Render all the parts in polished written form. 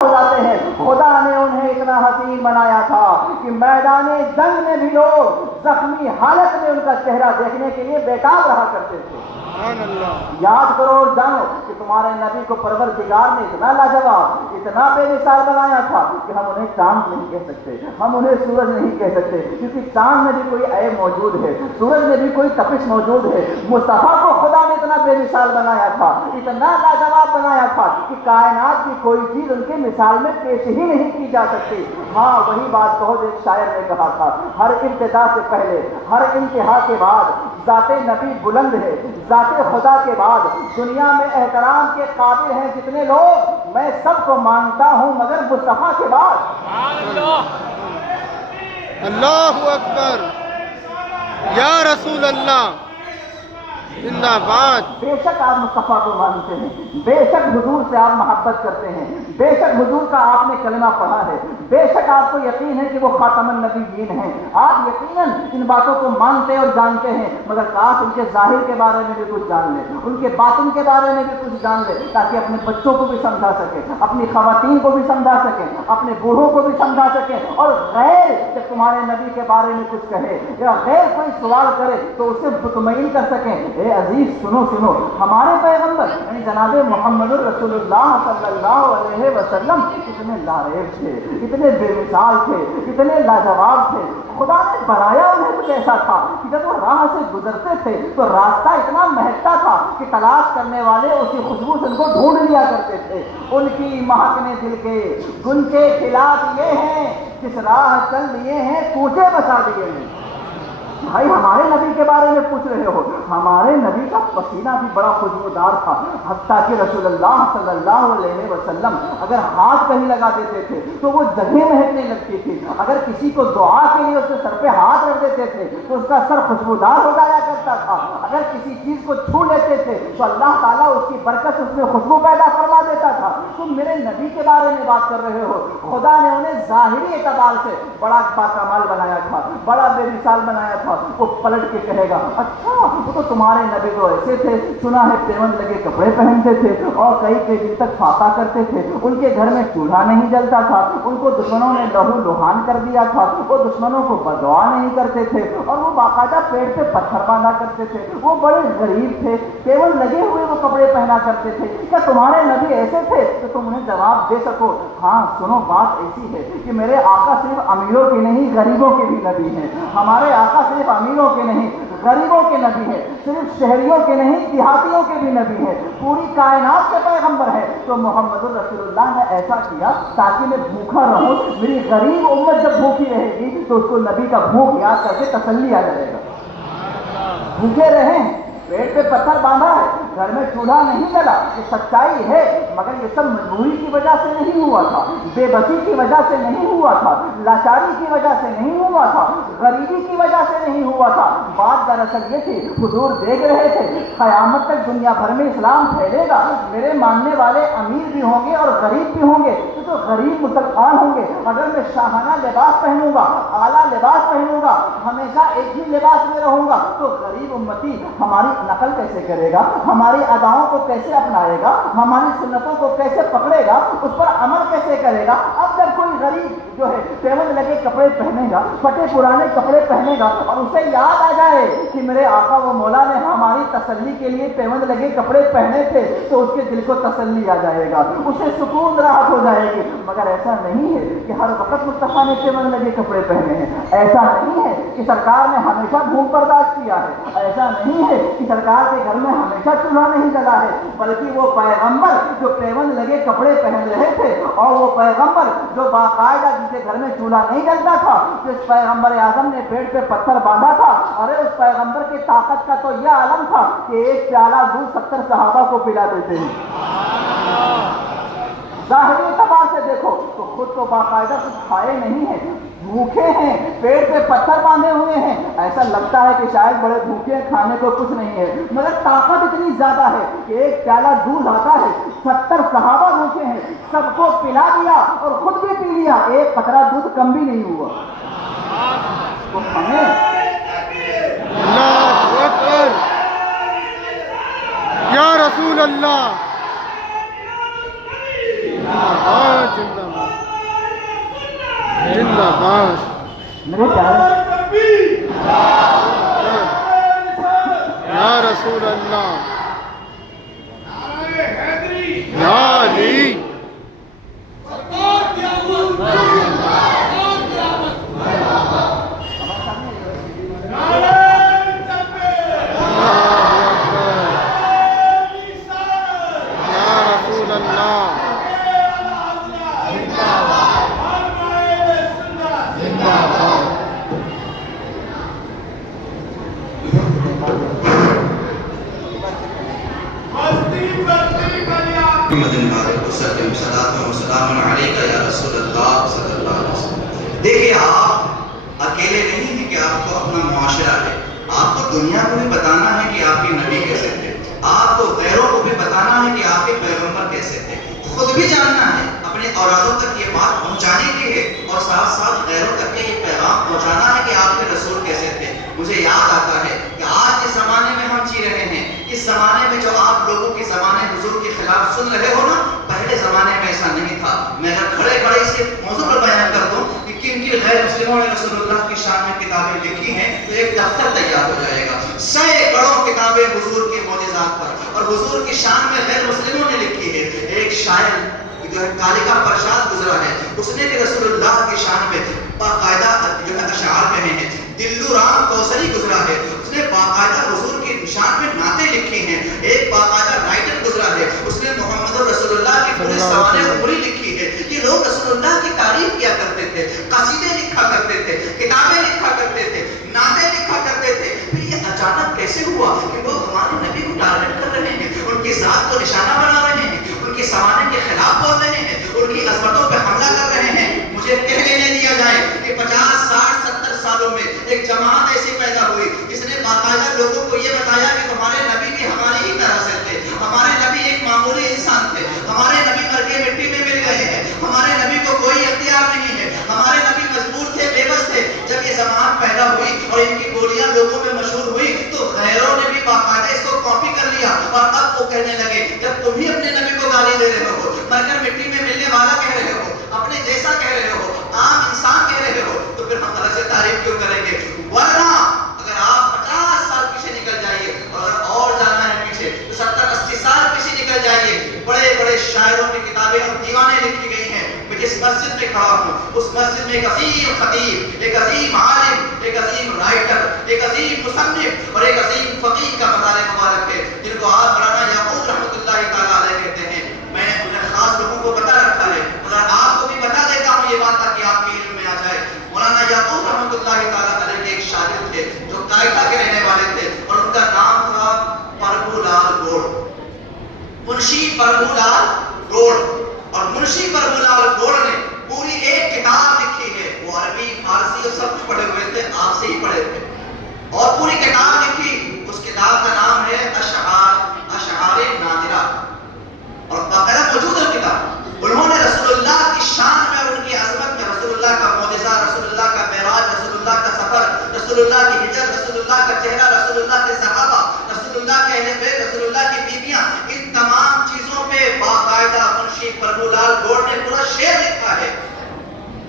ہو جاتے ہیں۔ خدا نے انہیں اتنا حسین بنایا تھا کہ میدان جنگ میں بھی لوگ زخمی حالت میں ان کا چہرہ دیکھنے کے لیے بیتاب رہا کرتے تھے۔ یاد کرو اور جانو کہ تمہارے نبی کو پروردگار نے اتنا لاجواب، اتنا بے مثال بنایا تھا کہ ہم انہیں چاند نہیں کہہ سکتے، ہم انہیں سورج نہیں کہہ سکتے، کیونکہ چاند میں بھی کوئی عیب موجود ہے، سورج میں بھی کوئی تپش موجود ہے۔ مصطفیٰ کو خدا نے اتنا بے مثال بنایا تھا، اتنا لاجواب بنایا تھا کہ کائنات کی کوئی چیز ان کے مثال میں پیش ہی نہیں کی جا سکتی۔ ہاں وہی بات کہو جو ایک شاعر نے کہا تھا، ہر ابتدا سے پہلے ہر انتہا کے بعد ذات نبی بلند ہے، ذات خدا کے بعد دنیا میں احترام کے قابل ہیں جتنے لوگ، میں سب کو مانتا ہوں مگر مصطفیٰ کے بعد۔ اللہ اکبر، یا رسول اللہ، زندہ باد۔ بے شک آپ مصطفیٰ کو مانتے ہیں، بے شک حضور سے آپ محبت کرتے ہیں، بے شک حضور کا آپ نے کلمہ پڑھا ہے، بے شک آپ کو یقین ہے کہ وہ خاتم النبیین ہیں، آپ یقیناً ان باتوں کو مانتے اور جانتے ہیں، مگر کاش ان کے ظاہر کے بارے میں بھی کچھ جان لیں، ان کے باطن کے بارے میں بھی کچھ جان لیں، تاکہ اپنے بچوں کو بھی سمجھا سکیں، اپنی خواتین کو بھی سمجھا سکیں، اپنے بوڑھوں کو بھی سمجھا سکیں، اور غیر کہ تمہارے نبی کے بارے میں کچھ کہے یا غیر کوئی سوال کرے تو اسے مطمئن کر سکیں۔ اے عزیز سنو سنو، ہمارے پیغمبر یعنی جناب محمد رسول اللہ صلی اللہ علیہ وسلم اتنے لاریب تھے، اتنے بے مثال تھے، اتنے لاجواب تھے، خدا نے بنایا انہیں کچھ ایسا تھا کہ جب وہ راہ سے گزرتے تھے تو راستہ اتنا مہکتا تھا کہ تلاش کرنے والے اسی خوشبو سے ان کو ڈھونڈ لیا کرتے تھے۔ ان کی مہکنے دل کے گن کے خلاف یہ ہیں، جس راہ چل دیے ہیں کوچے بسا دیے ہیں۔ بھائی ہمارے نبی کے بارے میں پوچھ رہے ہو، ہمارے نبی کا پسینہ بھی بڑا خوشبودار تھا، حتیٰ کہ رسول اللہ صلی اللہ علیہ وسلم اگر ہاتھ کہیں لگا دیتے تھے تو وہ جگہ مہکنے لگتی تھی، اگر کسی کو دعا کے لیے اس کے سر پہ ہاتھ رکھ دیتے تھے تو اس کا سر خوشبودار ہو جایا کرتا تھا، اگر کسی چیز کو چھو لیتے تھے تو اللہ تعالیٰ اس کی برکت اس میں خوشبو پیدا فرما دیتا تھا۔ تم میرے نبی کے بارے میں بات کر رہے ہو، خدا نے انہیں ظاہری اعتبار سے بڑا باکمال بنایا تھا، بڑا بے مثال بنایا تھا۔ وہ پلٹ کے کہے گا اچھا وہ تو تمہارے نبی تو ایسے تھے، سنا ہے پیوند لگے کپڑے پہنتے تھے اور کئی دن تک فاقہ کرتے تھے، ان کے گھر میں چولہا نہیں جلتا تھا، ان کو دشمنوں نے لہو لہان کر دیا تھا، وہ دشمنوں کو بددعا نہیں کرتے تھے اور وہ باقاعدہ پیٹ پہ پتھر باندھا کرتے تھے، وہ بڑے غریب تھے، پیوند لگے ہوئے وہ کپڑے پہنا کرتے تھے، کیا تمہارے نبی ایسے تھے؟ تو تم انہیں جواب دے سکو ہاں سنو بات ایسی ہے کہ میرے آقا صرف امیروں کے نہیں غریبوں کے بھی نبی ہیں، ہمارے آقا صرف امیروں کے نہیں غریبوں کے نبی ہے، صرف شہریوں کے نہیں دیہاتیوں کے بھی نبی ہے، پوری کائنات کے پیغمبر ہے۔ تو محمد رسول اللہ نے ایسا کیا تاکہ میں بھوکا رہوں، میری غریب امت جب بھوکی رہے گی تو اس کو نبی کا بھوک یاد کر کے تسلی آ جائے گا۔ بھوکے رہیں، پیٹ پہ پتھر باندھا ہے، گھر میں چولہا نہیں جلا، یہ سچائی ہے، مگر یہ سب مجبوری کی وجہ سے نہیں ہوا تھا، بے بسی کی وجہ سے نہیں ہوا تھا، لاچاری کی وجہ سے نہیں ہوا تھا، غریبی کی وجہ سے نہیں ہوا تھا۔ بات دراصل یہ تھی، حضور دیکھ رہے تھے قیامت تک دنیا بھر میں اسلام پھیلے گا، میرے ماننے والے امیر بھی ہوں گے اور غریب بھی ہوں گے، تو غریب مسلمان ہوں گے، اگر میں شاہانہ لباس پہنوں گا، اعلیٰ لباس پہنوں گا، ہمیشہ ایک ہی لباس میں رہوں گا، تو غریب امتی ہماری نقل کیسے کرے گا، ہماری اداؤں کو کیسے اپنائے گا، ہماری سنتوں کو کیسے پکڑے گا، اس پر عمل کیسے کرے گا؟ اب جب کوئی غریب جو ہے پیوند لگے کپڑے پہنے گا، پھٹے پرانے کپڑے پہنے گا اور اسے یاد آ جائے کہ میرے آقا و مولا نے ہماری تسلی کے لیے پیوند لگے کپڑے پہنے تھے، تو اس کے دل کو تسلی آ جائے گا، اسے سکون راحت ہو جائے گی۔ مگر ایسا نہیں ہے کہ ہر وقت مصطفیٰ نے پیوند لگے کپڑے پہنے ہیں، ایسا نہیں ہے کہ سرکار نے ہمیشہ بھوک برداشت کیا ہے، ایسا نہیں ہے کہ سرکار کے گھر میں ہمیشہ چولہا نہیں جلا ہے، بلکہ وہ پیغمبر جو پیوند لگے کپڑے پہن رہے تھے اور وہ پیغمبر جو باقاعدہ جس کے گھر میں چولہا نہیں جلتا تھا، جس پیغمبر اعظم نے پیٹ پہ پتھر باندھا تھا، ارے اس پیغمبر کی طاقت کا تو یہ عالم تھا کہ ایک پیالہ دودھ 70 صحابہ کو پلا دیتے ہیں۔ ظاہری اعتبار سے دیکھو تو خود تو باقاعدہ کچھ کھائے نہیں ہیں، بھوکے ہیں، پیٹ پہ پتھر باندھے ہوئے ہیں، ایسا لگتا ہے کہ شاید بڑے بھوکے ہیں، کھانے کو کچھ نہیں ہے، مگر طاقت اتنی زیادہ ہے کہ ایک پیالہ دودھ آتا ہے، 70 صحابہ بھوکے ہیں، سب کو پلا دیا اور خود بھی پی لیا، ایک قطرہ دودھ کم بھی نہیں ہوا۔ تو ہمیں اللہ اکبر، یا رسول اللہ، زندہ باد زندہ باد میرے پیارے یا رسول اللہ یا علی دیکھیے آپ اکیلے نہیں ہیں کہ آپ کو اپنا معاشرہ ہے، آپ کو دنیا کو بھی بتانا ہے کہ آپ کے نبی کیسے تھے، آپ کو غیروں کو بھی بتانا ہے کہ آپ کے پیغمبر کیسے تھے، خود بھی جاننا ہے، اپنے اولادوں تک یہ بات پہنچانے کی ہے اور ساتھ ساتھ غیروں تک کے یہ پیغام پہنچانا ہے کہ آپ کے رسول کیسے تھے۔ مجھے یاد آتا ہے کہ آج کے زمانے میں ہم جی رہے ہیں، اس زمانے میں جو آپ لوگوں کے زمانے حضور کے خلاف سن رہے ہو نا، پہلے زمانے میں ایسا نہیں تھا۔ میں اگر کھڑے کھڑے اس کے موضوع پر بیان کر دوں کہ کن کن غیر مسلموں نے رسول اللہ کی شان میں کتابیں لکھی ہیں تو ایک دفتر تیار ہو جائے گا، سینکڑوں کتابیں حضور کے معجزات پر اور حضور کی شان میں غیر مسلموں نے لکھی ہے۔ ایک شاعر جو ہے کالکا پرشاد گزرا ہے، اس نے بھی رسول اللہ کی شان میں باقاعدہ جو ہے اشعار کہے ہیں۔ دلو رام کوثری گزرا ہے، اس نے باقاعدہ حضور کی شان میں نعتیں لکھی ہیں۔ ایک باقاعدہ رائٹر گزرا ہے، اس نے محمد رسول اللہ کی پوری سوانح عمری لکھی ہے۔ یہ لوگ رسول اللہ کی تعریف کیا کرتے تھے، قصیدے لکھا کرتے تھے، کتابیں لکھا کرتے تھے، نعتیں لکھا کرتے تھے۔ پھر یہ اچانک کیسے ہوا کہ لوگ ہمارے نبی کو ٹارگٹ کر رہے ہیں، ان کی ذات کو نشانہ بنا رہے ہیں، ان کی سوانح کے خلاف بول رہے ہیں، ان کی عظمتوں پہ حملہ کر رہے ہیں؟ مجھے کہہ دینے دیا جائے کہ 50 60 70 سالوں میں ایک جماعت ایسی پیدا ہوئی جس نے باقاعدہ لوگوں کو یہ بتایا کہ تمہارے نبی بھی ہماری ہی طرح سے تھے، ہمارے نبی ایک معمولی انسان تھے، ہمارے نبی مر کے مٹی میں مل گئے ہیں، ہمارے نبی کو کوئی اختیار نہیں ہے، ہمارے نبی مجبور تھے، بے بس تھے۔ جب یہ جماعت پیدا ہوئی اور ان کی بولیاں لوگوں میں مشہور ہوئی تو غیروں نے بھی باقاعدہ اس کو کاپی کر لیا اور اب وہ کہنے لگے جب تم ہی اپنے نبی کو گالی دے رہے ہو، مر کر مٹی میں ملنے والا کہہ رہے ہو، اپنے جیسا کہہ رہے ہو، عام انسان کہہ رہے ہو، تو پھر ہم طرح سے تعریف کیوں کریں گے؟ ورنہ اگر آپ 50 سال پیچھے نکل جائیے اور جانا ہے پیچھے تو 70 80 سال پیچھے نکل جائیے، بڑے بڑے شاعروں کی کتابیں اور دیوانیں لکھی گئی ہیں۔ میں جس مسجد میں کھڑا ہوں اس مسجد میں ایک عظیم خطیب، ایک عظیم عالم، ایک عظیم رائٹر، ایک عظیم مصنف اور ایک عظیم فقیہ کا مزار مبارک ہے جن کو آپ مولانا یعقوب رحمۃ اللہ تعالیٰ علیہ کہتے ہیں۔ میں انہیں خاص لوگوں کو بتا رکھا ہے مگر آپ کو بھی بتا دیتا ہوں یہ بات تاکہ آپ کے علم میں آ جائے۔ مولانا یعقوب رحمۃ اللہ تعالیٰ علیہ کے ایک شاگرد تھے جو قائدہ کے رہنے والے تھے اور ان کا نام تھا پربھو لال گوڑ، منشی پربھو لال گوڑ۔ اور منشی پربھو لال گوڑ نے پوری ایک کتاب لکھی ہے، وہ عربی فارسی اور سب کچھ پڑھے ہوئے تھے، آپ سے ہی پڑھے تھے، اور پوری کتاب لکھی۔ اس کتاب کا نام ہے اشعار نادرہ اور باقاعدہ موجود ہے کتاب۔ انہوں نے رسول اللہ کی شان میں اور ان کی عظمت میں رسول اللہ کا معجزہ، رسول اللہ کا معراج، رسول اللہ کا سفر، رسول اللہ کی ہجرت، رسول اللہ کا چہرہ، رسول اللہ کے صحابہ، رسول اللہ کے اہل بیت، رسول اللہ کی بیویاں، ان تمام چیزوں پہ باقاعدہ منشی پربھو لال گوڑ نے پورا شعر لکھا ہے۔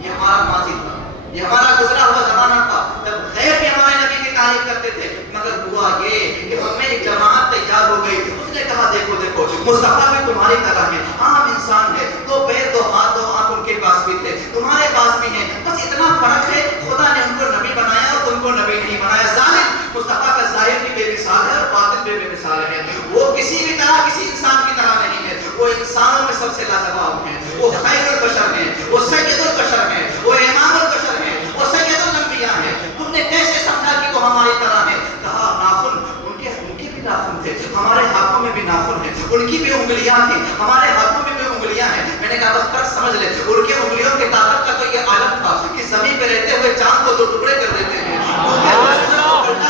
یہ ہمارا ماضی تھا، یہ ہمارا گزرا ہوا زمانہ تھا جب غیر بھی ہمارے نبی کی تعریف کرتے تھے، مگر ہوا یہ کہ ہم میں ایک جماعت تیار ہو گئی۔ اس نے کہا دیکھو دیکھو مصطفیٰ بھی تمہاری طرح ہے، عام انسان ہے، دو پیر دو ہاتھ دو آنکھ ان کے پاس بھی تھے، تمہارے پاس بھی ہیں، بس اتنا فرق ہے خدا نے ان کو نبی بنایا اور تم کو نبی نہیں بنایا۔ ظالم مصطفیٰ کا ظاہر بھی بے مثال ہے اور باطن بھی بے مثال ہے، وہ کسی بھی طرح کسی انسان کی طرح نہیں ہے، وہ انسانوں میں سب سے لاجواب ہیں، وہ خیر البشر ہیں، وہ سید البشر ہیں، وہ امام البشر ہیں، وہ سید الانبیاء ہیں۔ تم نے کیسے سمجھا کہ وہ ہماری طرح ہے؟ کہا ناخن ان کے بھی ناخن تھے، ہمارے ہاتھوں میں بھی ناخن ہیں، ان کی بھی انگلیاں تھیں، ہمارے ہاتھوں میں بھی انگلیاں ہیں۔ میں نے کہا بس فرق سمجھ لے، ان کے انگلیوں کی طاقت کا تو یہ عالم تھا کہ زمین پہ رہتے ہوئے چاند کو دو ٹکڑے کر دیتے ہیں،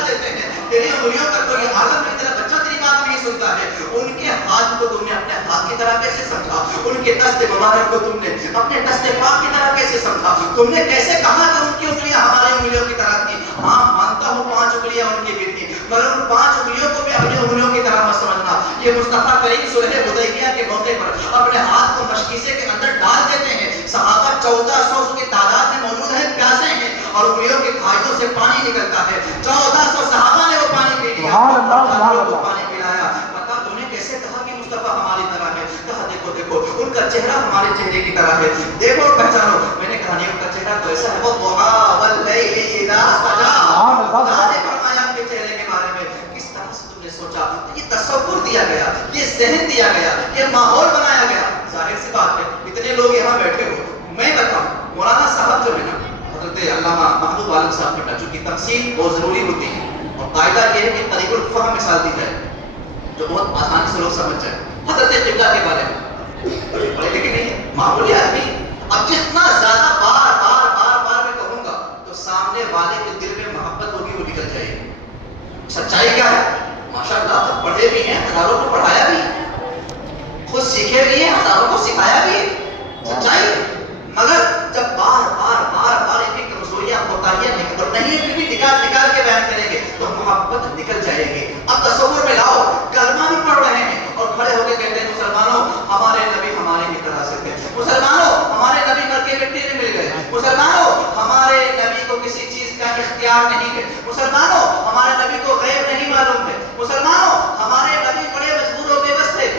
دیتے ہیں، تیری انگلیوں کا تو یہ عالم ہے، تیرا بچہ تیری بات نہیں سنتا ہے۔ ان کے ہاتھ کو تم نے اپنے ہاتھ کی طرح کیسے سمجھا؟ ان کے دست مبارک کو تم نے اپنے دست پاک کی طرح کیسے سمجھا؟ تم نے کیسے کہا کہ ان کی انگلیاں ہماری انگلیوں کی طرح تھی؟ ہاں مانتا ہوں 5 انگلیاں ان کی بھی تھی، مگر ان 5 انگلیوں کو بھی اپنی انگلیوں کی طرح مت سمجھنا۔ یہ مصطفیٰ کریم صلح حدیبیہ کے موقع پر اپنے ہاتھ کو مشق شیشے کے اندر ڈال دیتے ہیں. صحابہ 1400 کی تعداد میں موجود ہیں, پیاسے ہیں, اور انگلیوں کے کھائیوں سے پانی نکلتا ہے. 1400 صحابہ نے وہ پانی پی لیا, کو پانی پلایا. پتا تو نے کیسے کہا کہ مصطفیٰ ہماری طرح ہے؟ کہا دیکھو دیکھو ان کا چہرہ ہمارے چہرے کی طرح ہے, دیکھو پہچانو. میں نے کہا نہیں, ان کا چہرہ تو ایسا ہے, وہ ضحیٰ واللیل اذا سجا. خدا نے فرمایا ان کے چہرے کے بارے میں. کس طرح سے تم نے سوچا؟ یہ تصور دیا گیا, یہ ذہن دیا گیا, یہ ماحول بنایا گیا. ظاہر سی بات ہے اتنے لوگ یہاں بیٹھے ہو, میں بتاؤں مولانا صاحب جو ہے نا, حضرت علامہ محمود عالم صاحب کا جو کی تفصیل بہت ضروری ہوتی ہے, اور قاعدہ یہ ہے کہ قریب الفہم مثال دی جائے جو بہت آسانی سے لوگ سمجھ جائیں. حضرت قبلہ کے بارے میں پڑھے لکھے نہیں ہے, معمولی آدمی. اب جتنا زیادہ بار بار بار بار میں کہوں گا تو سامنے والے کے دل میں محبت ہوگی, وہ نکل جائے گی. سچائی کیا ہے؟ ماشاءاللہ تو پڑھے بھی ہیں, ہزاروں کو پڑھایا بھی, خود سیکھے بھی ہیں, ہزاروں کو سکھایا بھی ہے. سچائی. مگر جب بار بار بار بار ان کی کمزوریاں کوتاہیاں نکل نہیں پھر بھی نکال نکال کے بیان کریں گے تو محبت نکل جائے گی. اب تصور میں لاؤ, کلمہ بھی پڑھ رہے ہیں اور کھڑے ہو کے کہتے ہیں مسلمانوں ہمارے نبی ہمارے کی طرح سے تھے, مسلمانوں ہمارے نبی مر کے مٹی میں مل گئے, مسلمانوں ہمارے نبی کو کسی چیز کا اختیار نہیں ہے, مسلمانوں ہمارے نبی کو غیب نہیں معلوم ہے, مسلمانوں ہمارے نبی بڑے مجبور و بے بس تھے,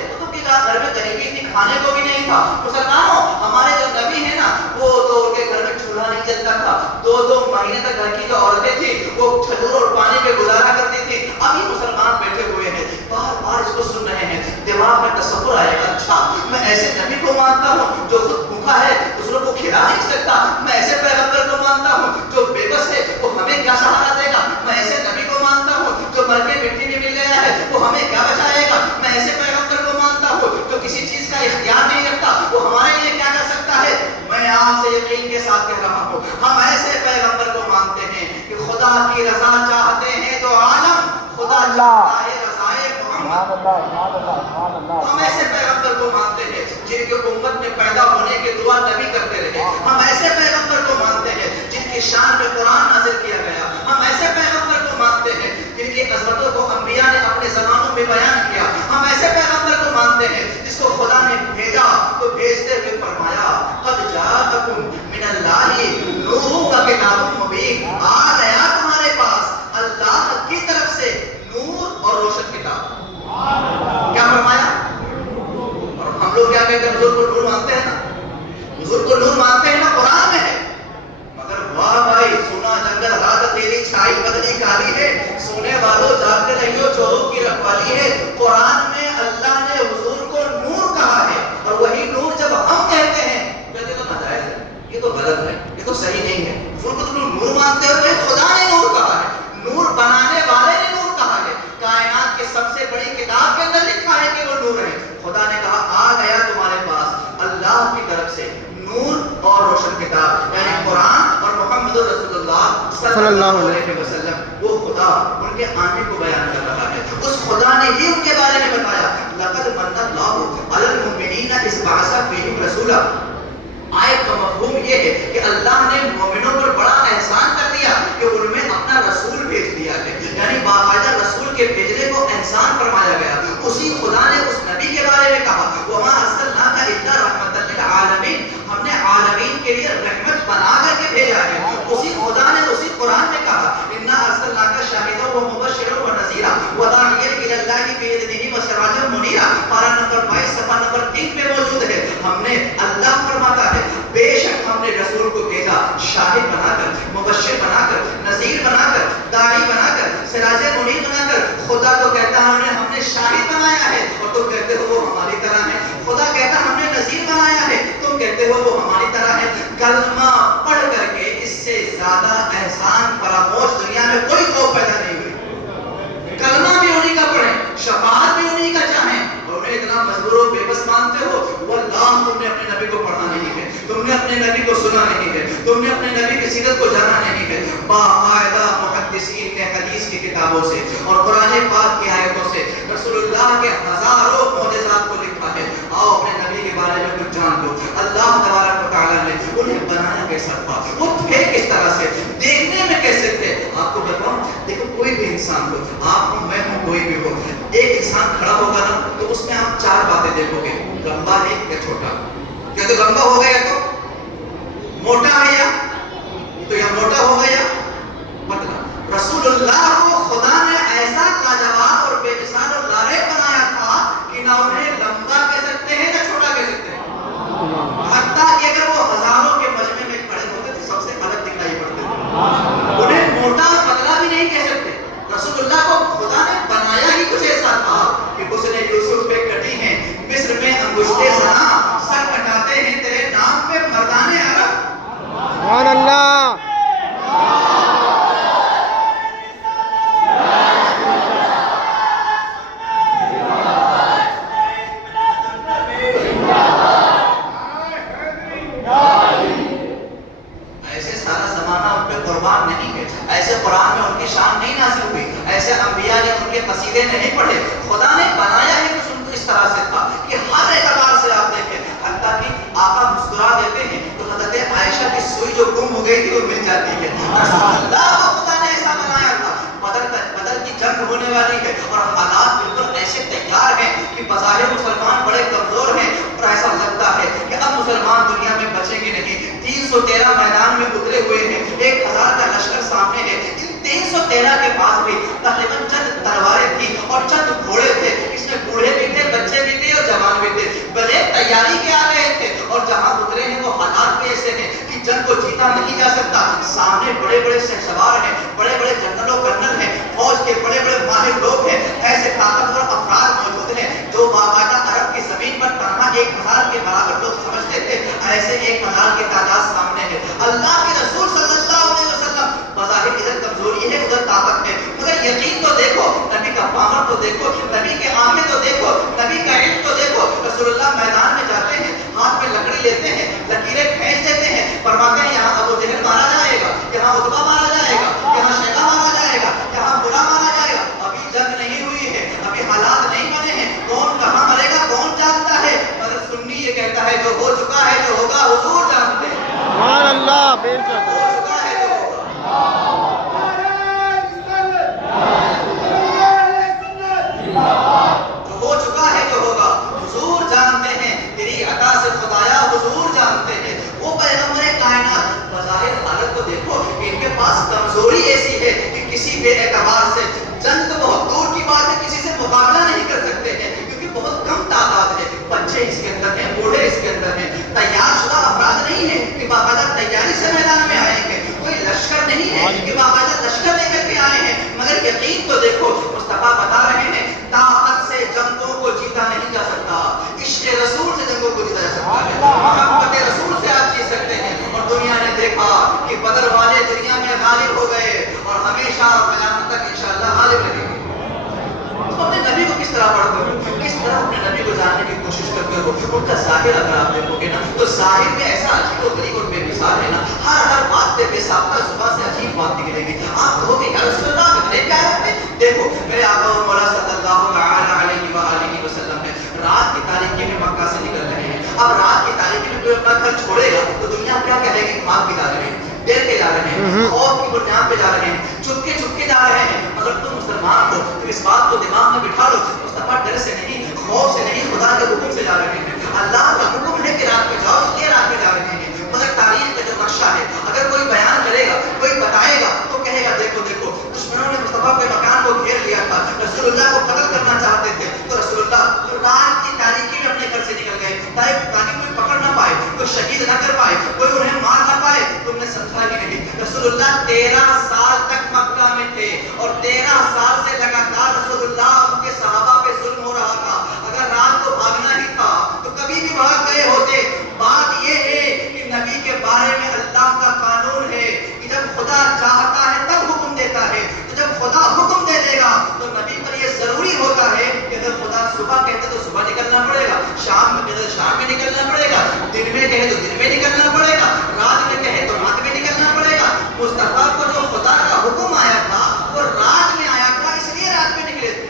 گھر میں غریبی تھی, کھانے کو بھی نہیں تھا, مسلمانوں ہمارے جو نبی ہیں نا وہ تو ان کے گھر میں چولہا نہیں جلتا تھا, 2 مہینے تک گھر کی جو عورتیں تھیں وہ کھجور اور پانی پہ گزارا کرتی تھی. اب یہ مسلمان بیٹھے ہوئے ہیں, بار بار اس کو سن رہے ہیں, دماغ میں تصور آئے گا, اچھا میں ایسے نبی کو مانتا ہوں جو خود بھوکا ہے دوسروں کو کھلا نہیں سکتا, میں ایسے پیغمبر کو مانتا ہوں جو بے بس ہے وہ ہمیں کیا سہارا دے گا, میں ایسے نبی کو مانتا ہوں جو مر کے مٹی میں مل گیا ہے وہ ہمیں کیا بچائے گا, میں ایسے پیغمبر کو مانتا ہوں جو کسی چیز کا اختیار نہیں رکھتا وہ ہمارے لیے کیا کر سکتا ہے. میں آپ سے یقین کے ساتھ کہہ رہا ہوں ہم ایسے پیغمبر کو مانتے ہیں کہ خدا کی رضا چاہتے ہیں تو عالم خدا چاہتا ہے رضائے محمد. ہم ایسے پیغمبر کو مانتے ہیں جن کے امت میں پیدا ہونے کی دعا نبی کرتے رہے, ہم ایسے پیغمبر کو مانتے ہیں جن کی شان میں قرآن نازل کیا گیا, ہم ایسے پیغمبر کو مانتے ہیں جن کی عظمتوں کو انبیاء نے اپنے زمانوں میں بیان کیا, ہم ایسے پیغمبر کو مانتے ہیں جس کو خدا نے بھیجا تو بھیجتے ہوئے فرمایا قد جاءکم من اللہ نور و کتاب مبین, آ گیا تمہارے پاس اللہ کی طرف سے نور اور روشن کتاب. کیا فرمایا؟ اور ہم لوگ کیا کہتے ہیں, حضور کو نور مانتے ہیں نا, حضور کو نور مانتے ہیں نا, قرآن میں ہے. مگر واہ بھائی سونا جنگل رات تیری چھائی بدلی کالی ہے, سونے والوں جاگتے رہیو چوروں کی رکھوالی ہے. قرآن میں اللہ نے حضور کو نور کہا ہے, اور وہی نور جب ہم کہتے ہیں کہتے تو ناجائز ہے, یہ تو غلط ہے, یہ تو صحیح نہیں ہے. حضور کو تم نور مانتے ہو, خدا نے نور کہا ہے, نور بنانے والے نے نور کہا ہے, کائنات کے سب سے بڑی کتاب کے اندر لکھا ہے کہ وہ نور ہے. خدا نے کہا آ گیا تمہارے پاس اللہ کی طرف سے نور اور روشن کتاب, یعنی قرآن اور محمد رسول اللہ صلی اللہ علیہ وسلم. وہ خدا ان کے آنے کو بیان کر رہا ہے, اس خدا نے ہی ان کے بارے میں بتایا لقد من اللہ علی المؤمنین اذ بعث فیہم رسولا. آیت کا مفہوم یہ ہے کہ اللہ نے مومنوں پر بڑا احسان کر دیا کہ ان میں اپنا رسول بھیج دیا ہے, یعنی باقاعدہ رسول کے بھیجنے کو احسان فرمایا گیا. اسی خدا نے اس نبی کے بارے میں کہا وما ارسلناک الا رحمۃ للعالمین, ہم نے عالمین کے لیے رحمت بنا کر کے بھیجا ہے. اسی خدا نے اسی قرآن میں کہا انا ارسلناک شاہدا ومبشرا ونذیرا وداعیا الی اللہ باذنہ وسراجا منیرا. پارہ نمبر 22 صفحہ نمبر 3 پہ موجود ہے. ہم نے, اللہ فرماتا ہے بے شک ہم نے رسول کو بھیجا شاہد بنا کر, مبشر بنا کر, نذیر بنا کر, داعی بنا کر, سراج منیر بنا کر. خدا تو کہتا ہے ہم نے شاہد بنایا ہے اور تم کہتے ہو وہ ہماری طرح ہے. خدا کہتا ہم نے نذیر بنایا ہے, تم کہتے ہو وہ ہماری طرح ہے. کلمہ پڑھ کر کے اس سے زیادہ احسان فراموش دنیا میں کوئی قوم پیدا نہیں ہوئی. کلمہ بھی انہی کا پڑھیں, شفاعت بھی انہی کا چاہیں, اور انہیں اتنا مجبور و بے بس مانتے ہو. واللہ تم نے اپنے نبی کو پڑھا نہیں ہے, تم نے اپنے نبی کو سنا نہیں ہے, تم نے اپنے نبی کی سیرت کو جانا نہیں ہے. باقاعدہ محدثین نے حدیث کی کتابوں سے اور قرآن پاک کی آیتوں سے رسول اللہ کے ہزاروں معجزات کو لکھا ہے. آؤ اپنے نبی کے بارے میں کچھ جان لو. اللہ تبارک و تعالیٰ نے انہیں بنایا کیسا تھا, وہ تھے کس طرح سے, دیکھنے میں کیسے تھے. آپ کو بتاؤں, دیکھو کوئی بھی انسان ہو, آپ ہوں, میں ہوں, کوئی بھی ہو, ایک انسان کھڑا ہوگا نا تو اس میں آپ 4 باتیں دیکھو گے, لمبا ہے یا چھوٹا, یا تو لمبا ہو گیا تو موٹا ہے یا موٹا ہو گیا پتلا. رسول اللہ کو خدا نے ایسا لاجواب اور بے مثال اور لائق بنایا تھا کہ نہ انہیں لمبا کہہ سکتے ہیں نہ چھوٹا کہہ سکتے ہیں. حتیٰ کہ اگر وہ ہزاروں کے مجمع میں کھڑے ہوتے تو سب سے الگ دکھائی پڑتے تھے. انہیں موٹا اور پتلا بھی نہیں کہہ سکتے. رسول اللہ کو خدا نے بنایا ہی کچھ ایسا تھا کہ اس نے یوسف پہ کٹی ہیں مصر میں انگشتے زنا سر کٹاتے ہیں تیرے نام پہ مردان عرب. سبحان اللہ. ایسے سارا زمانہ ان پہ قربان نہیں ہے. ایسے قرآن میں ان کی شان نہیں نازل ہوئی. ایسے انبیاء نے ان کے قصیدے نہیں پڑھے. خدا نے بنایا ہی کچھ ان کو اس طرح سے تھا کہ ہر اعتبار سے آپ دیکھیں. حتیٰ کہ آقا مسکرا دیتے ہیں تو حضرت عائشہ کی سوئی جو گم ہو گئی تھی وہ مل جاتی ہے. رسول اللہ کو خدا نے ایسا بنایا تھا. بدر کی جنگ ہونے والی ہے اور حالات بالکل ایسے تیار ہیں کہ بظاہر مسلمان بڑے کمزور ہیں اور ایسا لگتا ہے کہ اب مسلمان دنیا میں بچیں گے نہیں. 313 میدان میں اترے ہوئے ہیں. 1000 کا لشکر سامنے ہے. ان 313 کے پاس بھی تقریباً چند تلواریں تھی اور چند گھوڑے تھے. اس میں بوڑھے بھی تھے, بچے بھی تھے اور جوان بھی تھے. بغیر تیاری کے آ گئے تھے اور جہاں اترے ہیں وہ حالات بھی ایسے ہیں کہ جنگ کو جیتا نہیں جا سکتا. سامنے بڑے بڑے سوار ہیں, بڑے بڑے جنرل و کرنل ہیں, فوج کے بڑے بڑے ماہر لوگ ہیں. ایسے طاقتور افراد موجود ہیں جو باقاعدہ عرب کی زمین پر تنہا 1000 کے برابر لوگ سمجھتے تھے. ایسے 1000 کی تعداد سامنے ہے. اللہ کے رسول صلی اللہ علیہ وسلم بظاہر ادھر کمزوری ہے ادھر طاقت ہے, مگر یقین تو دیکھو, نبی کا پاور تو دیکھو, نبی کے آنکھیں تو دیکھو, نبی کا علم تو دیکھو. رسول اللہ میدان میں جاتے ہیں, ہاتھ میں لکڑی لیتے ہیں, لکیریں کھینچ دیتے ہیں, فرماتے ہیں یہاں ابو جہل مارا جائے گا, یہاں عتبہ مارا جائے گا, یہاں شیبہ مارا جائے گا, یہاں برا مارا جائے گا. ابھی جنگ نہیں ہوئی ہے, ابھی حالات نہیں بنے ہیں, کون کہاں مرے گا کون جانتا ہے. مگر سنی یہ کہتا ہے جو ہو چکا ہے جو ہوگا حضور جانتے ہیں. سبحان اللہ. بے شک. ہو چکا ہے جو ہو چکا ہے جو ہوگا حضور جانتے ہیں. تیری عطا سے خدایا حضور جانتے ہیں. وہ پیغمبر کائنات بظاہر حالت کو دیکھو کہ ان کے پاس کمزوری ایسی ہے کہ کسی بے اعتبار سے جنگ تو بہت دور کی بات ہے, کسی سے مقابلہ نہیں کر سکتے ہیں کیونکہ بہت کم تعداد ہے. بچے اس کے اندر ہیں, بوڑھے اس کے اندر ہیں, تیار شدہ افراد نہیں ہے کہ باقاعدہ تیاری سے میدان میں آئے ہیں, کوئی لشکر نہیں ہے کہ باقاعدہ لشکر لے کر کے آئے ہیں. مگر یقین تو دیکھو, مصطفیٰ بتا رہے ہیں طاقت سے جنگوں کو جیتا نہیں جا سکتا, عشق رسول سے جنگوں کو جیتا جا سکتا ہے, محبت رسول سے آپ جیت سکتے ہیں. اور دنیا نے دیکھا کہ بدر والے دنیا میں غالب ہو گئے اور ہمیشہ قیامت تک انشاءاللہ غالب رہیں گے. تم اپنے نبی کو کس طرح پڑھتے ہو, کس طرح اپنے نبی کو جاننے کی کوشش کرتے ہو. ان کا ظاہر اگر آپ دیکھو گے نا تو ظاہر میں ایسا عجیب و غریب اور بے مثال ہے نا, ہر بات پہ بے سابقہ زبان سے عجیب بات نکلے گی. آپ کہو گے یا رسول اللہ اتنے پیارے ہیں. دیکھو میرے آقا و مولا صلی اللہ علیہ وآلہ وسلم نے رات کی تاریکی میں مکہ سے نکل رہے ہیں. اب رات کی تاریکی میں کوئی اپنا گھر چھوڑے گا تو دنیا کیا کہے گی, ماں کے جا رہے ہیں, دیر کے جا رہے ہیں, خوف کی بنیاد پہ جا رہے ہیں, چپکے چپکے جا رہے ہیں. مگر تم مسلمان ہو تو اس بات کو دماغ میں بٹھا لو, مصطفیٰ ڈر سے نہیں, خوف سے نہیں, خدا کے حکم سے جا رہے ہیں. اللہ کا حکم ہے کہ رات میں جاؤ, اس لیے رات میں جا رہے ہیں. مگر تاریخ کا جو نقشہ ہے اگر کوئی بیان کرے گا, کوئی بتائے گا تو کہے گا دیکھو دیکھو دشمنوں نے مصطفیٰ کے مکان کو گھیر لیا تھا, رسول اللہ کو قتل کرنا چاہتے تھے, تو رسول اللہ رات کی تاریکی میں اپنے گھر سے نکل گئے تاکہ کوئی پکڑ نہ پائے, کوئی شہید نہ کر پائے, کوئی انہیں مار نہ پائے. تم نے سمجھا ہی نہیں. رسول اللہ 13 سال تک مکہ میں تھے اور 13 سال سے لگاتار رسول اللہ ان کے صحابہ پہ ظلم ہو رہا تھا. اگر رات کو بھاگنا ہی تھا تو کبھی بھی بھاگ گئے ہوتے. بات یہ ہے کہ نبی کے بارے میں اللہ کا قانون ہے کہ جب خدا چاہتا ہے تب حکم دیتا ہے, تو جب خدا حکم دے دے گا تو نبی پر یہ ضروری ہوتا ہے کہ اگر خدا صبح کہتے تو صبح نکلنا پڑے گا, شام میں کہتے تو شام میں نکلنا پڑے گا, دن میں کہے تو دن میں نکلنا پڑے گا, رات میں کہے تو رات میں نکلنا پڑے گا. مصطفیٰ کو جو خدا کا حکم آیا تھا وہ رات میں آیا تھا, اس لیے رات میں نکلے تھے.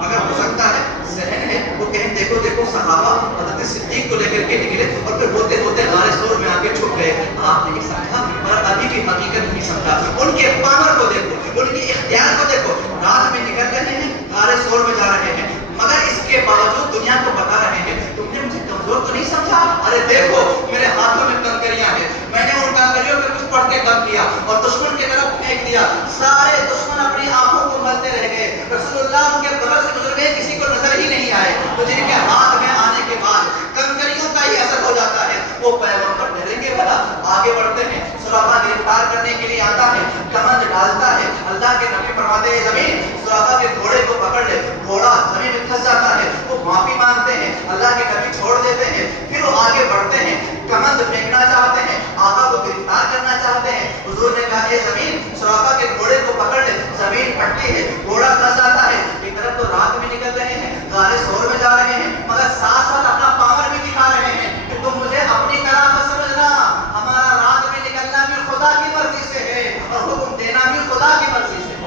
مگر ہو سکتا ہے ذہن ہے وہ کہیں دیکھو دیکھو صحابہ حضرت صدیق کو لے کر کے نکلے اور پھر ہوتے ہوتے غار ثور میں آ کے چھپ گئے. آپ نہیں سمجھا اور ابھی بھی حقیقت نہیں سمجھا. ان کے پاور کو دیکھو, ان کی اختیار کو دیکھو. رات میں نکل رہے ہیں, غار ثور میں جا رہے ہیں, مگر اس کے باوجود دنیا کو بتا رہے ہیں تم نے مجھے کمزور تو نہیں سمجھا. ارے دیکھو میرے ہاتھوں میں کنکریاں ہیں، میں نے ان کنکریوں پہ کچھ پڑھ کے دم کیا اور دشمن کی طرف پھینک دیا، سارے دشمن اپنی آنکھوں کو ملتے رہ گئے، رسول اللہ ان کے بغل سے گزر گئے، کسی کو نظر ہی نہیں آئے، تو جن کے ہاتھ میں آنے کے بعد کنکریوں کا ہی اثر ہو جاتا ہے، وہ پیغمبر ڈریں گے بھلا؟ آگے بڑھتے ہیں، سراقہ گرفتار کرنے کے لیے آتا ہے، کمند ڈالتا ہے، اللہ کے نبی فرماتے ہیں زمین سراقہ کے گھوڑے کو پکڑ لے، گھوڑا زمین میں پھنس جاتا ہے، وہ معافی مانگتے ہیں، اللہ کے نبی چھوڑ دیتے ہیں، پھر وہ آگے بڑھتے ہیں، کمند پھینکنا چاہتے ہیں، آقا کو گرفتار کرنا چاہتے ہیں، حضور نے کہا اے زمین سراقہ کے گھوڑے کو پکڑ لے، زمین پھٹتی ہے، گھوڑا پھنس جاتا ہے، ایک طرف تو رات میں نکل رہے ہیں، غار ثور میں جا رہے ہیں، مگر ساتھ ساتھ اپنا پاور بھی دکھا رہے ہیں کہ تم مجھے اپنی طرح مت سمجھنا، ہمارا رات میں نکلنا بھی خدا کی مرضی سے ہے اور حکم دینا بھی خدا کی مرضی سے ہے۔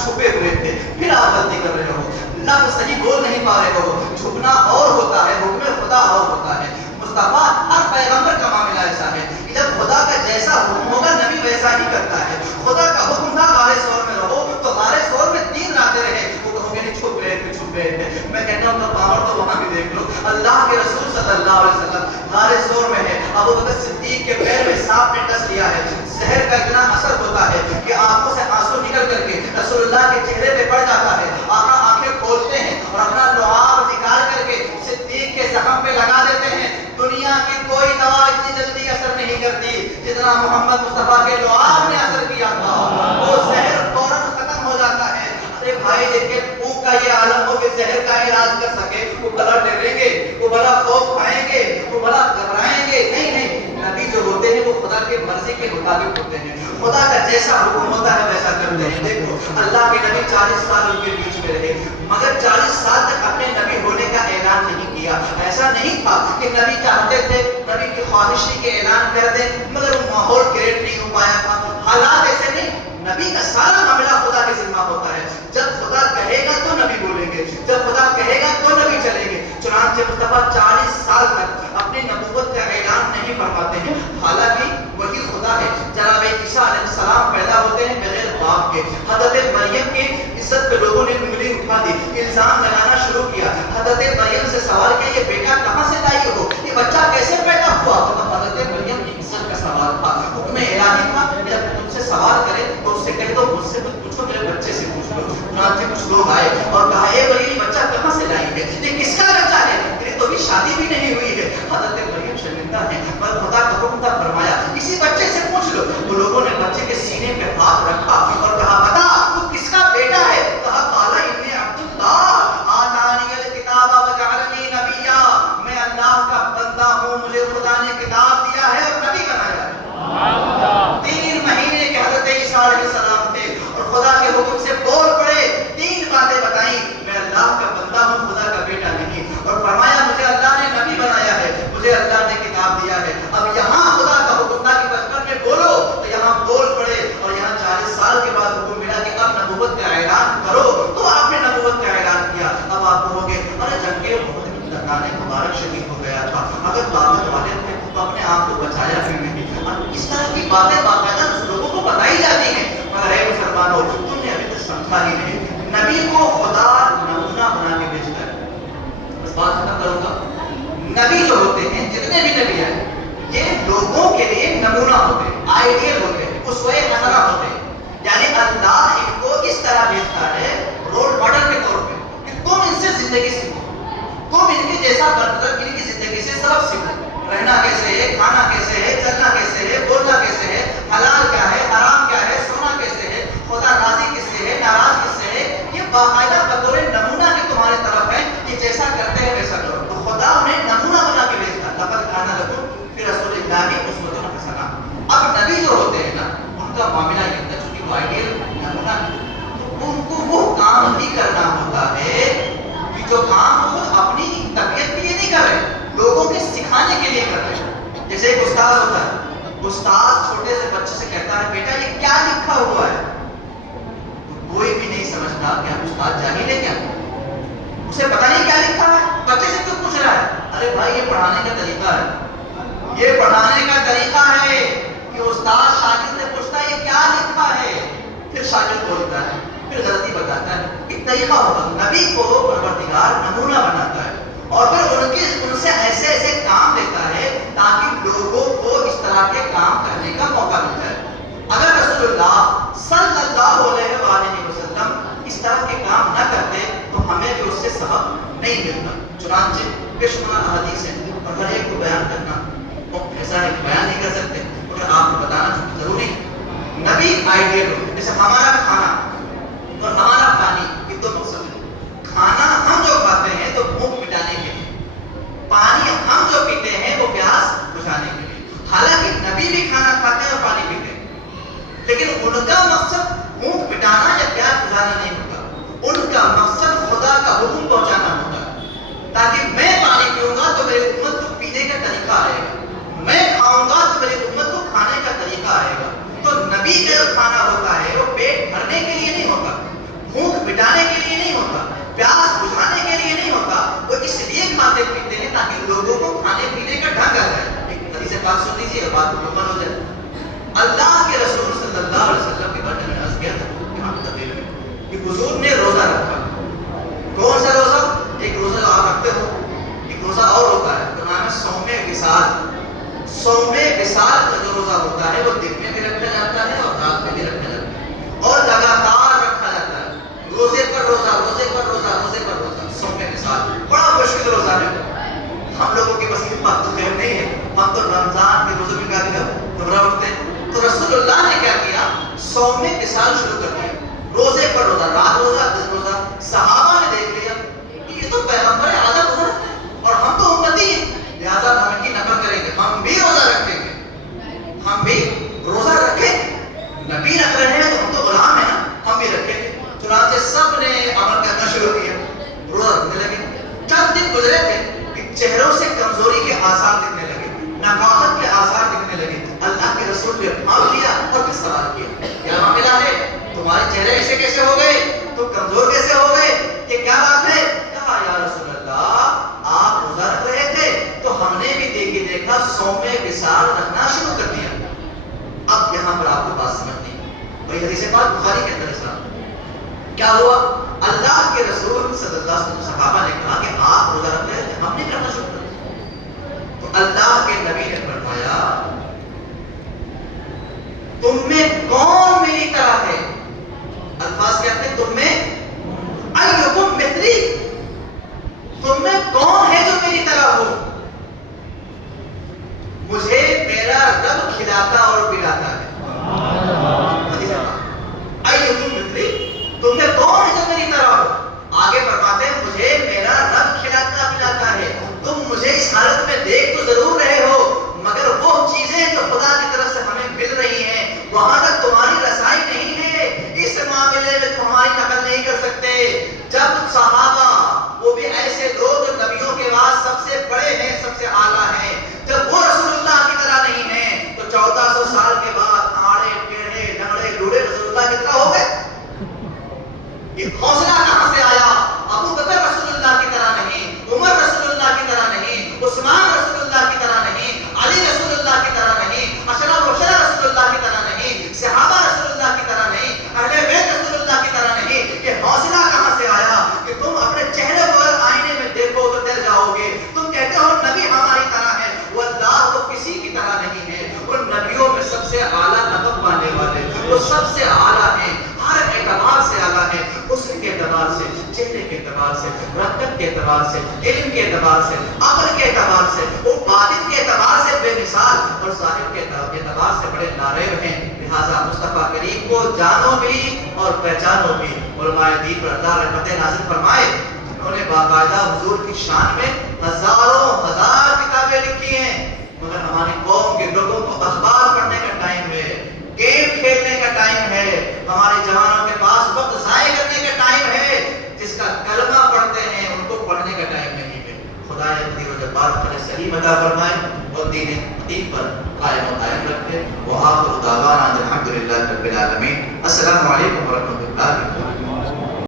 چھپے ہوئے تھے، پھر آپ غلطی کر رہے ہو، لفظ صحیح بول نہیں پا رہے ہو، چھپنا اور ہوتا ہے، حکم خدا اور ہوتا ہے۔ مصطفیٰ ہر پیغمبر کا معاملہ ایسا ہے کہ جب خدا کا جیسا حکم ہوگا نبی ویسا ہی کرتا ہے۔ خدا کا حکم تھا غار ثور میں رہو، تو غار ثور میں 3 راتیں رہے، وہ کہو گے نہیں چھپ گئے تھے چھپ گئے تھے، میں کہتا ہوں تو پاور تو وہاں بھی دیکھ لو، اللہ کے رسول صلی اللہ علیہ وسلم غار ثور میں ہے، ابوبکر صدیق کے پیر میں سانپ نے ڈس لیا ہے، زہر کا اتنا اثر ہوتا ہے کہ آنکھوں سے آنسو نکل کر کے رسول اللہ کے چہرے پہ پڑ جاتا ہے، آقا آنکھیں کھولتے ہیں اور اپنا لعاب نکال کر کے صدیق کے زخم پہ لگا دیتے ہیں، دنیا کی کوئی دوا اتنی جلدی اثر نہیں کرتی جتنا محمد مصطفیٰ کے لعاب نے اثر کیا تھا، وہ زہر فوراً ختم ہو جاتا ہے۔ ارے بھائی جن کے پھونک کا یہ عالم ہو کہ زہر کا علاج کر سکے، وہ بھلا ڈریں گے، وہ بھلا خوف کھائیں گے، وہ بھلا گھبرائیں گے؟ نہیں نہیں، نبی جو ہوتے ہیں وہ خدا کے مرضی کے مطابق ہوتے ہیں، خدا کا جیسا حکم ہوتا ہے ویسا کرتے ہیں۔ دیکھو اللہ کے نبی 40 سال ان کے بیچ میں رہے، مگر 40 سال تک اپنے نبی ہونے کا اعلان نہیں کیا۔ ایسا نہیں تھا کہ نبی چاہتے تھے نبی کی خواہش تھی کہ اعلان کر دیں، مگر وہ ماحول کریٹ نہیں ہو پایا تھا، حالات ایسے نہیں۔ نبی کا سارا معاملہ خدا کے ذمہ ہوتا ہے، جب خدا کہے گا تو نبی بولیں گے، جب خدا کہے گا تو نبی چلیں گے۔ چنانچہ مصطفیٰ 40 سال تک اپنی نبوت کا اعلان نہیں فرماتے ہیں، حالانکہ وہی خدا ہے۔ جناب عیسیٰ علیہ السلام پیدا ہوتے ہیں بغیر باپ کے، حضرت مریم کی عزت پہ لوگوں نے انگلی اٹھا دی، الزام لگانا شروع کیا، حضرت مریم سے سوال کیا یہ بیٹا کہاں سے لائی ہو، یہ بچہ کیسے پیدا ہوا؟ اب حضرت مریم کی عزت کا سوال تھا، حکم الہی تھا کہ جب تم سے سوال کرے تو اس سے کہہ دو مجھ سے مت پوچھو، میرے بچے سے پوچھ لو۔ چنانچہ کچھ لوگ آئے اور کہا اے مریم یہ بچہ کہاں سے لائی ہے، یہ کس کا بچہ ہے، تیری تو ابھی شادی بھی نہیں ہوئی ہے۔ حضرت مریم شرمندہ ہے، پر خدا کا حکم تھا، فرمایا کسی بچے سے پوچھ لو۔ تو لوگوں نے بچے کے سینے پہ ہاتھ رکھا اور کہا بتا تو کس کا بیٹا ہے؟ کہا قال انی عبد اللہ آتانی الکتاب وجعلنی نبیا، میں اللہ کا بندہ ہوں، مجھے خدا نے کتاب دیا ہے اور نبی بنایا ہے۔ 3 مہینے کے حضرت عیسیٰ علیہ السلام تھے اور خدا کے حکم سے بول پڑے، 3 باتیں بتائیں، میں اللہ کا بندہ ہوں، خدا کا بیٹا نہیں، اور فرمایا مجھے اللہ نے نبی بنایا ہے، مجھے اللہ نے کتاب دیا ہے۔ اب یہاں خدا کا حکم تھا کہ بچپن میں بولو، تو یہاں بول پڑے، اور یہاں 40 سال کے بعد حکم ملا کہ اب نبوت کا اعلان کرو، تو آپ نے نبوت کا اعلان کیا۔ اب آپ کہو گے ارے جنگیں بہت لگانے مبارک شہید ہو گیا تھا، اگر طاقت والے تھے تو اپنے آپ کو بچایا کیوں نہیں؟ اس طرح کی باتیں باقاعدہ لوگوں کو بتائی جاتی ہیں، مگر اے مسلمانوں تم نے ابھی تک سمجھا ہی نہیں، نبی کو خدا نمونہ بنا کے بھیجتا ہے۔ بس بات ختم کروں گا، نبی جو ہوتے ہیں جتنے بھی نبی ہیں یہ لوگوں کے لیے نمونہ ہوتے ہیں، آئیڈیل ہوتے ہیں، اسوہ حسنہ ہوتے ہیں، یعنی اللہ ان کو اس طرح بھیجتا ہے رول ماڈل کے طور پہ کہ تم ان سے زندگی سیکھو، تم ان کے جیسا برتن ان کی زندگی سے سبق سیکھو، رہنا کیسے ہے، کھانا کیسے ہے، چلنا کیسے ہے، بولنا کیسے ہے، حلال کیا ہے، حرام کیا ہے، سونا کیسے ہے، خدا راضی کس سے ہے، ناراض کس سے ہے، یہ باقاعدہ بطور نمونہ کی تمہارے طرف ہے کہ جیسا کرتے ہیں ویسا کرو، تو خدا انہیں نمونہ بنا کے بھیجتا ہے۔ لقد کان لکم فی رسول اللہ اسوۃ حسنہ۔ اب نبی جو ہوتے ہیں نا ان کا معاملہ یہ ہوتا ہے چونکہ وہ آئیڈیل نمونہ تو ان کو وہ کام بھی کرنا ہوتا ہے کہ جو کام خود اپنی طبیعت کے لیے نہیں کر رہے، لوگوں کے سکھانے کے لیے کر رہے ہیں۔ جیسے ایک استاد ہوتا ہے، استاد چھوٹے سے بچے سے کہتا ہے بیٹا یہ کیا لکھا ہوا ہے، استاد جاہل ہے کیا؟ اسے پتہ نہیں کیا لکھا ہے؟ بچے سے کیوں پوچھ رہا ہے؟ ارے بھائی یہ پڑھانے کا طریقہ ہے، یہ پڑھانے کا طریقہ ہے کہ استاد شاگرد سے پوچھتا ہے یہ کیا لکھا ہے، پھر شاگرد بولتا ہے، پھر غلطی بتاتا ہے. ایک طریقہ ہوگا. نبی کو پروردگار نمونہ بناتا ہے اور پھر ان سے ایسے ایسے کام لیتا ہے تاکہ لوگوں کو اس طرح کے کام کرنے کا موقع مل جائے. اگر رسول اللہ صلی اللہ علیہ وآلہ وسلم اس طرح کے کام نہ کرتے تو ہمیں بھی اس سے سبق نہیں ملتا. چنانچہ بے شمار احادیث ہیں اور ہر ایک کو بیان کرنا ایسا ہے کہ بیان نہیں کر سکتے مگر آپ کو بتانا ضروری. نبی آئیڈیل ہو، جیسے ہمارا کھانا اور ہمارا پانی یہ دو مقصد ہے. کھانا ہم جو کھاتے ہیں تو بھوک مٹانے کے لیے، پانی ہم جو پیتے ہیں وہ پیاس بجھانے کے لیے. حالانکہ نبی بھی کھانا کھاتے ہیں اور پانی پیتے ہیں، لیکن ان کا مقصد بھوک مٹانا یا پیاس بجھانا نہیں ہوتا. ان کا مقصد خدا کا حکم پہنچانا ہوتا ہے تاکہ میں پانی پیوں گا تو میری امت کو پینے کا طریقہ آئے گا، میں کھاؤں گا تو میری امت کو کھانے کا طریقہ آئے گا. تو نبی کا جو کھانا ہوتا ہے وہ پیٹ بھرنے کے لیے نہیں ہوتا، بھوک مٹانے کے لیے نہیں ہوتا، پیاس بجھانے کے لیے نہیں ہوتا. وہ اس لیے کھاتے پیتے ہیں تاکہ لوگوں کو کھانے پینے کا ڈھنگ آ جائے. ایک حدیث پاک سن لیجیے اور بات مکمل ہو جائے. اللہ کے رسول صلی اللہ علیہ وسلم کے بارے میں عرض کیا تھا یہاں پہ تبدیل میں کہ حضور نے روزہ رکھا. کون سا روزہ؟ ایک روزہ جو آپ رکھتے ہو، ایک روزہ اور ہوتا ہے تو نام ہے صوم وصال. صوم وصال کا جو روزہ ہوتا ہے وہ دن میں بھی رکھا جاتا ہے اور رات میں بھی رکھا جاتا ہے اور لگاتار رکھا جاتا ہے. روزے پر روزہ، روزے پر روزہ، روزے پر روزہ. صوم وصال بڑا مشکل روزہ ہے. ہم لوگوں کے بس کی بات تو خیر نہیں ہے. ہم تو رمضان کے روزے میں کیا گھبرا اٹھتے ہیں. تو رسول اللہ نے کیا کیا؟ صوم وصال شروع کر دیا. روزے پر روزہ، رات روزہ، دن روزہ. صحابہ نے دیکھ لیا کہ یہ تو پیغمبر اعظم روزہ رکھتے ہیں اور ہم تو امتی ہیں، لہٰذا ہم ان کی نقل کریں گے، ہم بھی روزہ رکھیں گے، ہم بھی روزہ رکھیں. نبی رکھ رہے ہیں تو ہم تو غلام ہیں نا، ہم بھی رکھیں گے. چنانچہ سب نے عمل کرنا شروع کیا، روزہ رکھنے لگے. چند دن گزرے تھے کہ چہروں سے کمزوری کے آثار دکھنے لگے، نقاہت کے آثار دکھنے لگے. اللہ کے رسول نے تھام لیا اور پھر سوال کیا کیا معاملہ ہے؟ تمہارے چہرے ایسے کیسے ہو گئے؟ تم کمزور کیسے ہو گئے؟ یہ کیا بات ہے؟ کہا یا رسول اللہ آپ روزہ رکھ رہے تھے تو ہم نے بھی دیکھا صوم وصال رکھنا شروع کر دیا. اب یہاں پر آپ کو بات سمجھنی ہے. وہی حدیث پاک بخاری کے اندر اسلام کیا ہوا؟ اللہ کے رسول صلی اللہ علیہ وسلم صحابہ نے کہا کہ آپ روزہ رکھ رہے تھے، ہم نے کرنا شروع کر دیا. تو اللہ کے نبی نے فرمایا تم میں کون میری طرح ہے؟ الفاظ کہتے ہیں تم میں ایکم مثلی، تم میں کون ہے جو میری طرح ہو؟ مجھے میرا رب کھلاتا اور پلاتا ہے. ایکم مثلی، تم میں کون ہے جو میری طرح ہو؟ آگے فرماتے ہیں مجھے میرا رب کھلاتا پلاتا ہے. تم مجھے اس حالت میں دیکھ تو ضرور رہے ہو مگر وہ چیزیں جو خدا کی طرف سے ہمیں مل رہی ہیں وہاں تک تمہاری رسائی نہیں ہے. اس معاملے میں تمہاری نقل نہیں کر سکتے. جب صحابہ وہ بھی ایسے لوگ جو نبیوں کے بعد سب سے بڑے ہیں، سب سے اعلیٰ ہیں، جب وہ رسول اللہ کی طرح نہیں ہیں تو 1400 سال کے بعد آڑے ٹیڑھے لنگڑے لوڑے رسول اللہ کی طرح ہو گئے. یہ حوصلہ کہاں سے آیا؟ ابو بکر رسول اللہ کی طرح نہیں، عمر رسول اللہ کی طرح نہیں، عثمان رسول اللہ کی طرح نہیں، علی رسول اللہ کی طرح نہیں، اشرف مبشرہ رسول اللہ کی طرح نہیں، صحابہ رسول اللہ کی طرح نہیں، اہل بیت رسول اللہ کی طرح نہیں. یہ حوصلہ کہاں سے آیا کہ تم اپنے چہرے پر آئینے میں دیکھو تو ڈر جاؤ گے؟ تم کہتے ہو نبی ہماری طرح ہے، وہ اللہ تو کسی کی طرح نہیں ہے. وہ نبیوں میں سب سے اعلیٰ نقب پانے والے، وہ سب سے اعلیٰ ہیں، ہر اعتبار سے اعلیٰ ہے. حسن کے اعتبار سے، چہرے کے اعتبار سے، رکعت کے اعتبار سے، علم کے اعتبار سے، عقل کے اعتبار سے، وہ باطن کے اعتبار سے بے مثال اور ظاہر کے اعتبار سے بڑے نارے ہیں. لہٰذا مصطفیٰ کریم کو جانو بھی اور پہچانو بھی. علماء دین پر اللہ رحمت نازل فرمائے، انہوں نے باقاعدہ حضور کی شان میں ہزاروں ہزار کتابیں لکھی ہیں. مگر ہماری قوم کے لوگوں کو اخبار پڑھنے کا ٹائم ہے، گیم کھیلنے کا ٹائم ہے، ہمارے جوانوں کے پاس وقت ضائع کرنے کا ٹائم ہے. جس کا کلمہ پڑھتے ہیں ان کو پڑھنے کا ٹائم نہیں ہے. خدا قدیر و جبار ہمیں صحیح عطا فرمائے اور دین حقیق پر قائم و قائم رکھے. وآخر دعوانا الحمدللہ رب العالمین. السلام علیکم.